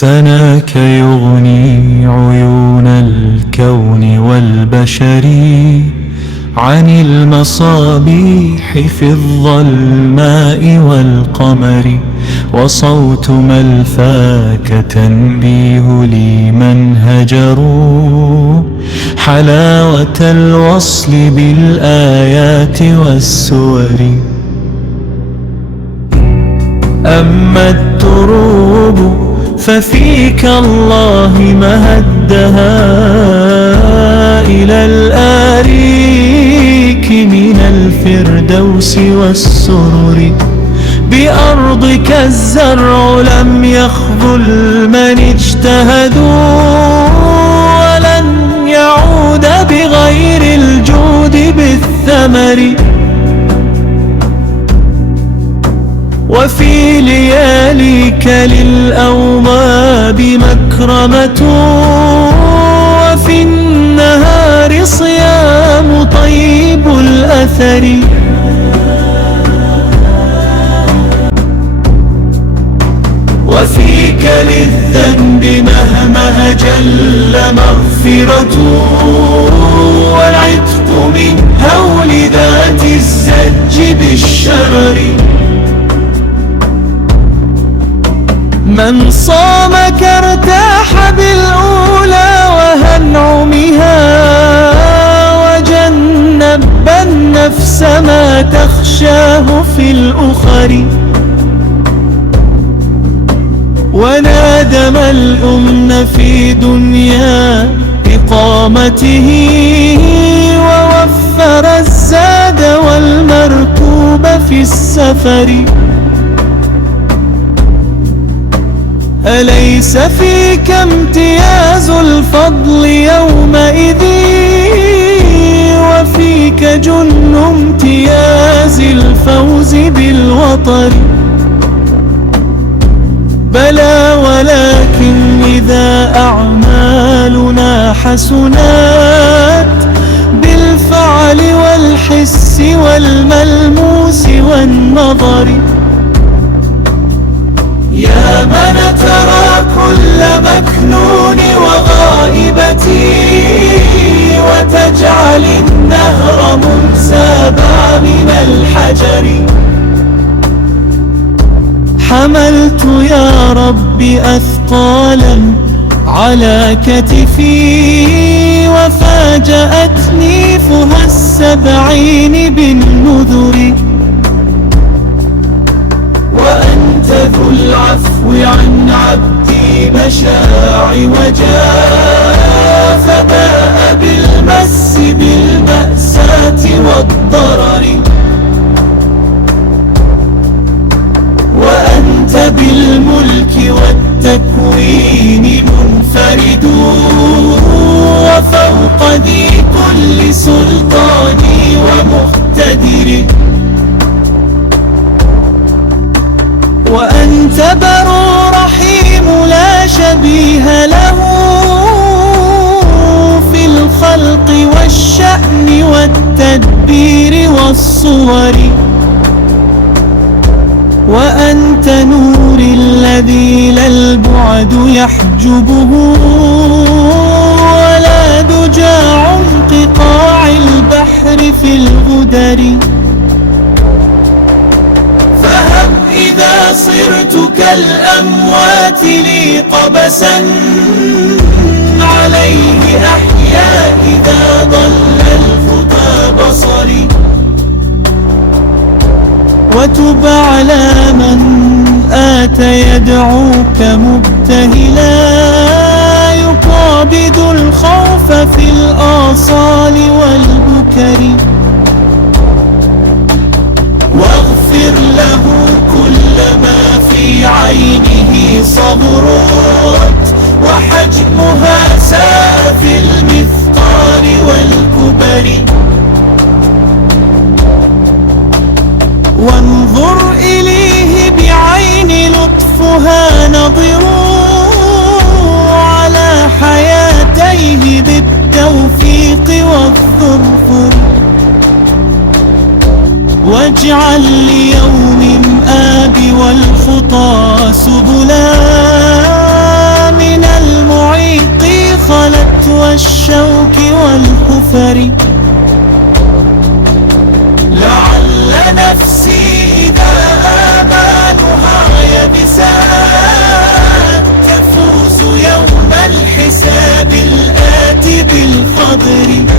سناك يغني عيون الكون والبشر عن المصابيح في الظلماء والقمر، وصوت ملفاك تنبيه لمن هجروا حلاوة الوصل بالآيات والسور. أما الدروب ففيك الله مهدها إلى الآريك من الفردوس والسرر، بأرضك الزرع لم يخذل من اجتهدوا، ولن يعود بغير الجود بالثمر. وفي لياليك للأوماب مكرمة، وفي النهار صيام طيب الأثر. وفيك للذنب مهما جل مغفرة، والعتق من هول ذات الزج بالشرر. من صامك ارتاح بالأولى وهنعمها، وجنب النفس ما تخشاه في الأخر. ونادم الأمن في دنيا إقامته، ووفر الزاد والمركوب في السفر. أليس فيك امتياز الفضل يومئذ، وفيك جن امتياز الفوز بالوطر؟ بلى، ولكن إذا أعمالنا حسنات بالفعل والحس والملموس والنظر. يا من ترى كل مكنون وغائبتي، وتجعل النهر منسابا من الحجر. حملت يا رب أثقالا على كتفي، وفاجأتني فها السبعين بالنذر. وأنت ذو العفو عن عبدي مشاع وجاء، فباء بالمس بالمأساة والضرر. وأنت بالملك والتكوين منفرد، وفوق ذي كل سلطان ومقتدر. وأنت بر رحيم لا شبيه له في الخلق والشأن والتدبير والصور. وأنت نور الذي لا البعد يحجبه، ولا دجى عمق قاع البحر في الغدر. فهب إذا صرت كالأموات لي قبسا، عليه أحيا إذا ضل الخطى بصري. وتب على من آت يدعوك مبتهلا، يقابض الخوف في الآصال والبكر. واغفر له كل ما في عينه صبرت، وحجمها سار في المثقال والكبر. وانظر إليه بعين لطفها، نظروا على حياتيه بالتوفيق والظفر. واجعل ليوم مآب والخطى سبلا، الأثر. لعل نفسي إذا آمالها يبسات تفوز يوم الحساب الآتي بالخضر.